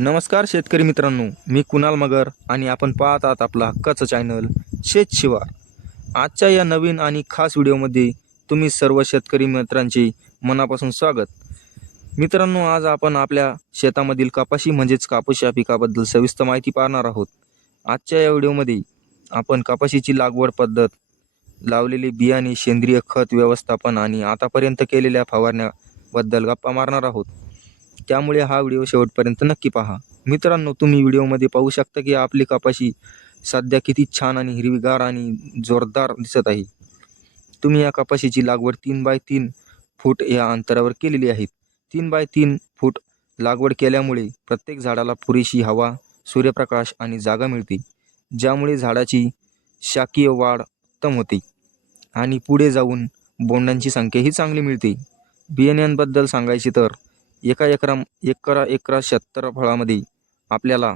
नमस्कार शेतकरी मित्रांनो, मी कुणाल मगर आणि आपण पाहत आहात आपला हक्काचं चॅनल शेत शिवार. आजच्या या नवीन आणि खास व्हिडिओमध्ये तुम्ही सर्व शेतकरी मित्रांचे मनापासून स्वागत. मित्रांनो, आज आपण आपल्या शेतामधील कपाशी म्हणजेच कापूस या पिकाबद्दल सविस्तर माहिती पाहणार आहोत. आजच्या या व्हिडिओमध्ये आपण कपाशीची लागवड पद्धत, लावलेले बियाणे, सेंद्रिय खत व्यवस्थापन आणि आतापर्यंत केलेल्या फवारण्याबद्दल गप्पा मारणार आहोत. त्यामुळे हा व्हिडिओ शेवटपर्यंत नक्की पहा. मित्रांनो, तुम्ही व्हिडिओमध्ये पाहू शकता की आपली कपाशी सध्या किती छान आणि हिरवीगार आणि जोरदार दिसत आहे. तुम्ही या कपाशीची लागवड 3x3 फूट या अंतरावर केलेली आहे. 3x3 फूट लागवड केल्यामुळे प्रत्येक झाडाला पुरेशी हवा, सूर्यप्रकाश आणि जागा मिळते, ज्यामुळे झाडाची शाकीय वाढ उत्तम होते आणि पुढे जाऊन बोंडांची संख्याही चांगली मिळते. बियाण्यांबद्दल सांगायचे तर एकरा क्षेत्रफळामध्ये आपल्याला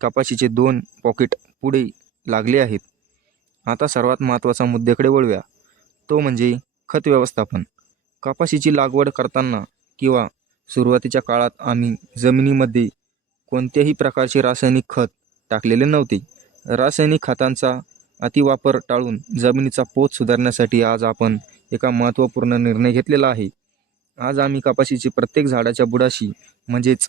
कपाशीचे 2 पॉकेट पुढे लागले आहेत. आता सर्वात महत्त्वाचा मुद्द्याकडे वळूया, तो म्हणजे खत व्यवस्थापन. कपाशीची लागवड करताना किंवा सुरुवातीच्या काळात आम्ही जमिनीमध्ये कोणत्याही प्रकारचे रासायनिक खत टाकलेले नव्हते. रासायनिक खतांचा अतिवापर टाळून जमिनीचा पोत सुधारण्यासाठी आज आपण एका महत्त्वपूर्ण निर्णय घेतलेला आहे. आज आम्ही कपाशीचे प्रत्येक झाडाच्या बुडाशी म्हणजेच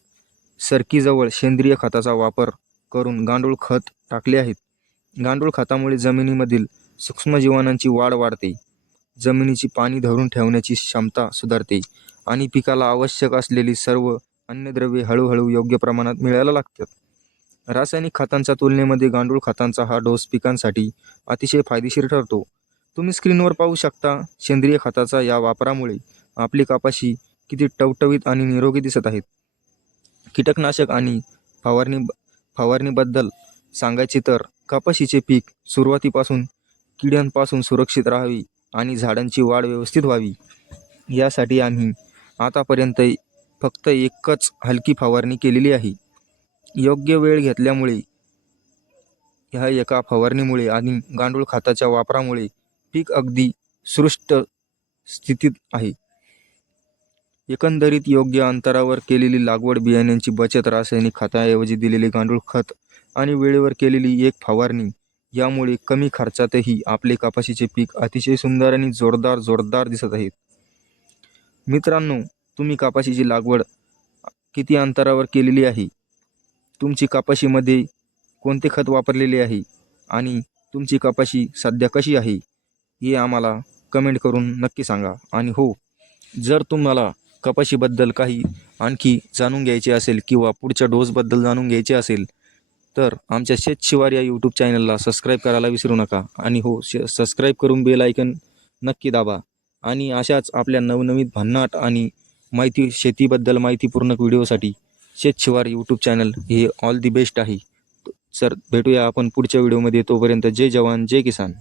सरकीजवळ सेंद्रिय खताचा वापर करून गांडूळ खत टाकले आहेत. गांडूळ खतामुळे जमिनीमधील सूक्ष्मजीवांची वाढ वाढते, जमिनीची पाणी धरून ठेवण्याची क्षमता सुधारते आणि पिकाला आवश्यक असलेली सर्व अन्नद्रव्ये हळूहळू योग्य प्रमाणात मिळायला लागतात. रासायनिक खतांच्या तुलनेमध्ये गांडूळ खतांचा हा डोस पिकांसाठी अतिशय फायदेशीर ठरतो. तुम्ही स्क्रीनवर पाहू शकता, सेंद्रिय खताचा या वापरामुळे आपली कपाशी किती टवटवीत आणि निरोगी दिसत आहेत. कीटकनाशक आणि फवारणीबद्दल सांगायचे तर कपाशीचे पीक सुरुवातीपासून किड्यांपासून सुरक्षित राहावे आणि झाडांची वाढ व्यवस्थित व्हावी, यासाठी आम्ही आतापर्यंत फक्त एकच हलकी फवारणी केलेली आहे. योग्य वेळ घेतल्यामुळे ह्या एका फवारणीमुळे आणि गांडूळ खताच्या वापरामुळे पीक अगदी सुरक्षित स्थितीत आहे. एकंदरीत योग्य अंतरावर केलेली लागवड, बियाण्यांची बचत, रासायनिक खताऐवजी दिलेले गांडूळ खत आणि वेळेवर केलेली एक फवारणी यामुळे कमी खर्चातही आपले कपाशीचे पीक अतिशय सुंदर आणि जोरदार दिसत आहेत. मित्रांनो, तुम्ही कपाशीची लागवड किती अंतरावर केलेली आहे, तुमची कपाशीमध्ये कोणते खत वापरलेले आहे आणि तुमची कपाशी सध्या कशी आहे हे आम्हाला कमेंट करून नक्की सांगा. आणि हो, जर तुम्हाला कपाशीबद्दल काही आणखी जाणून घ्यायचे असेल किंवा पुढच्या डोसबद्दल जाणून घ्यायचे असेल तर आमच्या शेत शिवार या यूट्यूब चॅनलला सबस्क्राईब करायला विसरू नका. आणि हो, सबस्क्राईब करून बेल आयकन नक्की दाबा. आणि अशाच आपल्या नवनवीन भन्नाट आणि शेतीबद्दल माहितीपूर्ण व्हिडिओसाठी शेत शिवार यूट्यूब चॅनल हे ऑल दी बेस्ट आहे. सर, भेटूया आपण पुढच्या व्हिडिओमध्ये. तोपर्यंत जय जवान जय किसान.